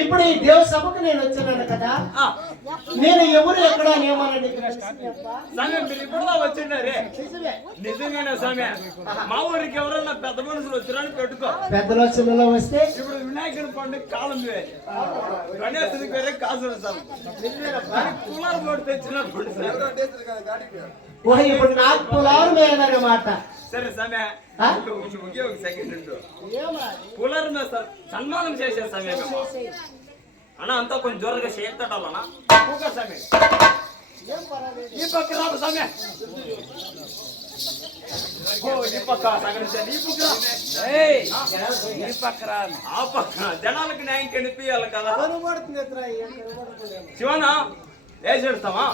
ఇప్పుడు ఈ దేవ సభకు నేను వచ్చాను కదా, నేను ఎవరు ఎక్కడ నియమాలని నిజంగానే స్వామి. మా ఊరికి ఎవరన్నా పెద్ద మనుషులు వచ్చారని పెట్టుకో. పెద్దల చిన్నలో వస్తే ఇప్పుడు వినాయకుడి పండుగ కాలం గణేశుడికి వేరే కాసు కూలర్ బోర్డు తెచ్చినప్పుడు ఇప్పుడు నాకు పొలాలు వేయాలన్నమాట. సరే సమయ ఒక సెకండ్ కూలర్ మీద సన్మానం చేసే సమయం అన్న, అంతా కొంచెం జోరుగా చేస్తాడన్నా సమయం ఈ పక్క రాదు సమయ ఆ పక్క జనాలకు న్యాయం కనిపించాలి కదా. శివనా వేసి పెడతావా?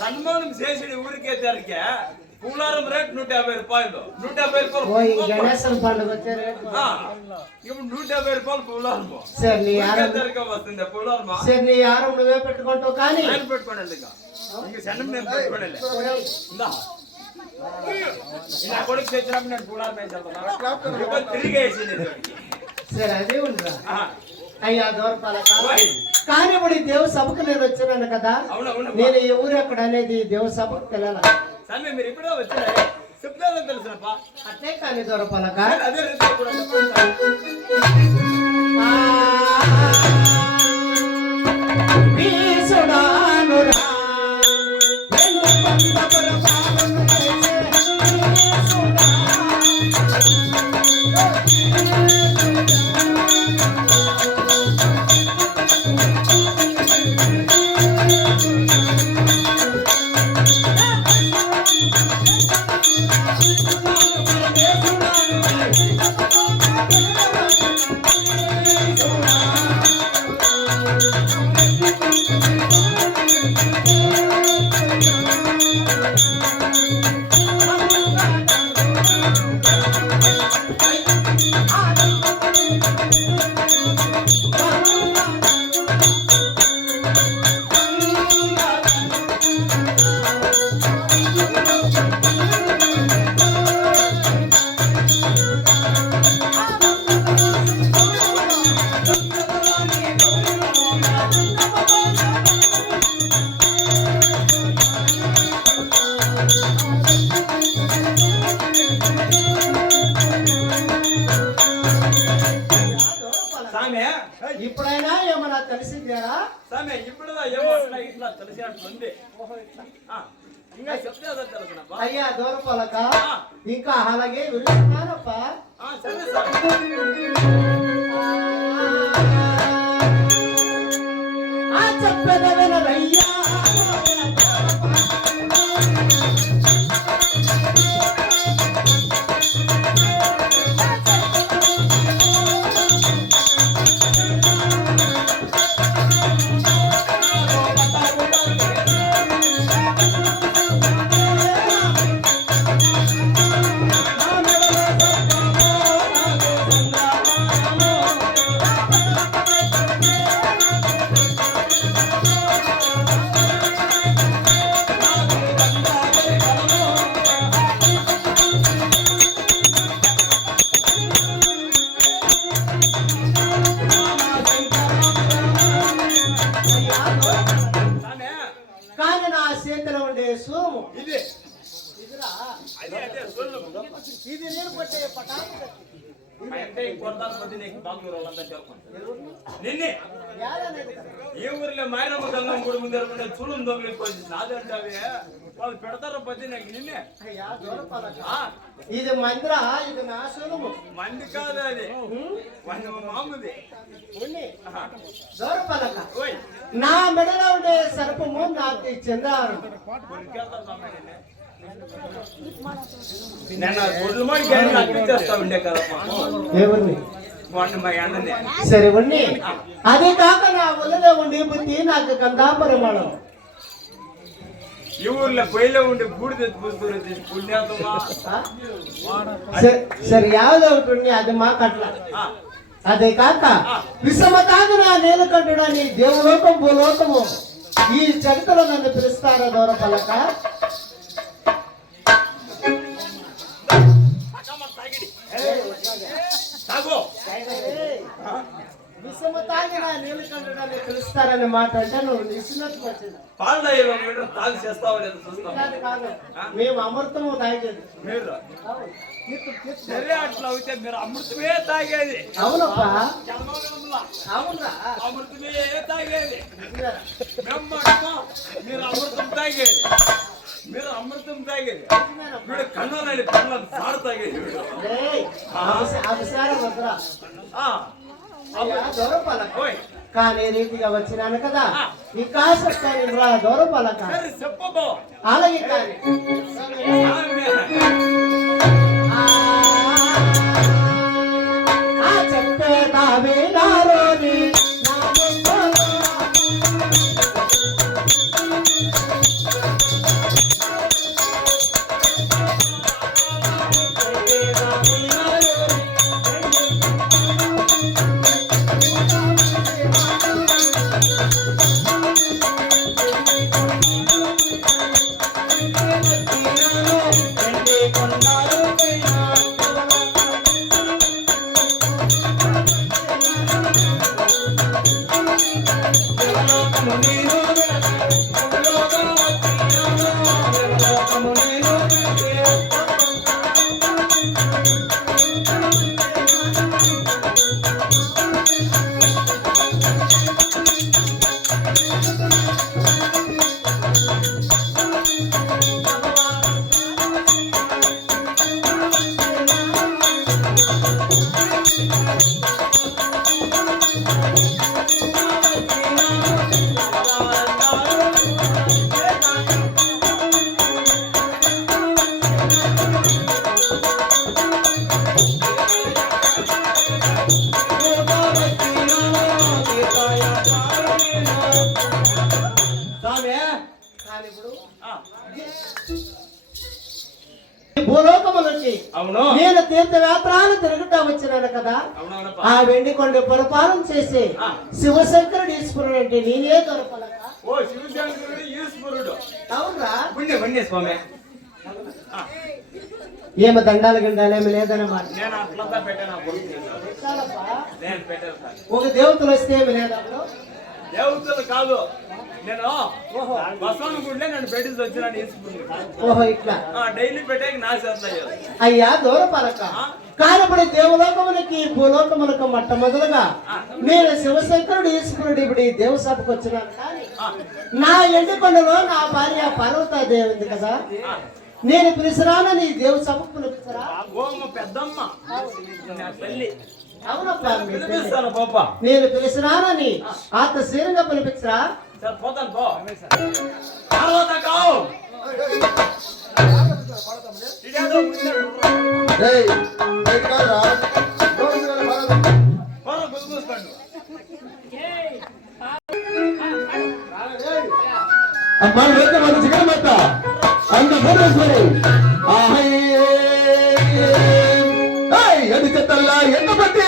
సన్మానం చేసి ఊరికే జరిగే కూలారం రేట్ 150 రూపాయలు. 150 రూపాయలు గణేశం పండుగ ఇప్పుడు 150 రూపాయలు కూలారం వస్తుంది. కూలారం సరే నీ ఆరం నువ్వే పెట్టుకుంటావు కానీ పెట్టుకోండి. ఇంకా సెండం నేను పెట్టుకోండి. నా కొడుకు తెచ్చినప్పుడు నేను కూలారం వేసేస్తాను. తిరిగి వేసింది. సరే అదే ఉండరా అయ్యా దూరపాలక. కానీ ఇప్పుడు ఈ దేవ సభకు నేను వచ్చాను కదా, నేను ఎవరు ఎక్కడ అనేది దేవ సభకు తెలాల. మీరు ఇప్పుడే వచ్చారా? చెప్తారని తెలుసునప్పా. అట్లే కానీ దూరపాలక అదే రీతిలో కూడా ఇప్పుడైనా ఏమన్నా తెలిసిందా? ఇప్పుడు ఏమో ఇట్లా తెలిసినట్లుంది. ఇంకా చెప్తే తెలుసునప్పా. అయ్యా దూరపాలక ఇంకా అలాగే విలుస్తున్నానప్పా. సరే సార్ చెప్పదవనయ్యా ఉండే సూము ఇది ఇదిరా అదే సొల్లు ఇది నేను కొట్టే పటాకు అంటే కొడతాను కొద్ది నీకు బాగుంది వాళ్ళంతా చేరుకుంటారు నిన్నే ఏ ఊరిలో మాయనమ్మ గంగమ్మ గుడి ముందర ఉండే చూడు దొంగలిపోయింది నాదంటే అవి వాళ్ళు పెడతారు పది నాకు నిన్నే ఇది మందిరా ఇది నా సూము మంది కాదు అది మామూది దూరపలక నా మెడలో ఉండే సర్పము నాకు చెందారు సరే ఉండి అదే కాక నా ఒళ్ళలో ఉండి బుద్ధి నాకు గంధాపరిమాణం ఈ ఊర్లో పొయ్యిలో ఉండి బూడి తెచ్చి సరే యావదో ఒకటి ఉండి అది మాకట్ల అదే కాక విషమతాగిన నీలకంఠుడని దేవులోకం భూలోకము ఈ జగత్తులో నన్ను పిలుస్తారా దూరపలక విషమతాగిన నీలకంఠుడని పిలుస్తారని మాట అంటే నువ్వు నిశ్చినట్టు వచ్చింది తాగి చేస్తావా లేదా చూస్తాం మేము అమృతము తాగేది మీరు సరే అట్లా అయితే మీరు అమృతమే తాగేది అవునప్పా అవునా అమృతమే తాగేది మీరు అమృతం తాగేది మీరు అమృతం తాగేది వీడు కన్నాలని కన్నాలు సాడు తాగేది కానీ రీతిగా వచ్చినాను కదా ఈ కాసని దూరపలక చెప్పబో అలాగే కానీ చెప్పే తావే నారోని భూలోకములకి నేను తీర్థయాత్రలు తిరుగుతా వచ్చినాను కదా ఆ వెండి కొండ పరిపాలన చేసి శివశంకరుడు ఈశ్వరుడు అంటే నేనే దొరపలక అవునరా ఏమో దండాలు గిండాలు ఏమి లేదన్నమాట ఒక దేవతలు వస్తే ఏమి లేదా దేవతలు కాదు నేను బసవన గుడిలో నన్ను పెట్టి వచ్చినాను ఓహో ఇట్లా డైలీ పెట్టాక నా చేస్తాయి అయ్యా దూరపలక కానప్పుడు దేవులోకములకి భూలోకములకు మొట్టమొదలుగా నేను శివశంకరుడు ఈశ్వరుడు ఇప్పుడు ఈ దేవ సభకు వచ్చినాను కానీ నా ఎండికొండలో నా భార్య పార్వతాదేవి ఉంది కదా నేను పిలిచిరాను నీ దేవ సభకు పిలుపుతారా పెద్దమ్మ తల్లి అవునప్పా పాప నేను పిలిచినానని ఆత శీలంగా పిలిపించరా పోతాను పో అమ్మా చికెన్ అంత అది చెత్తల్లా ఎంత పట్టి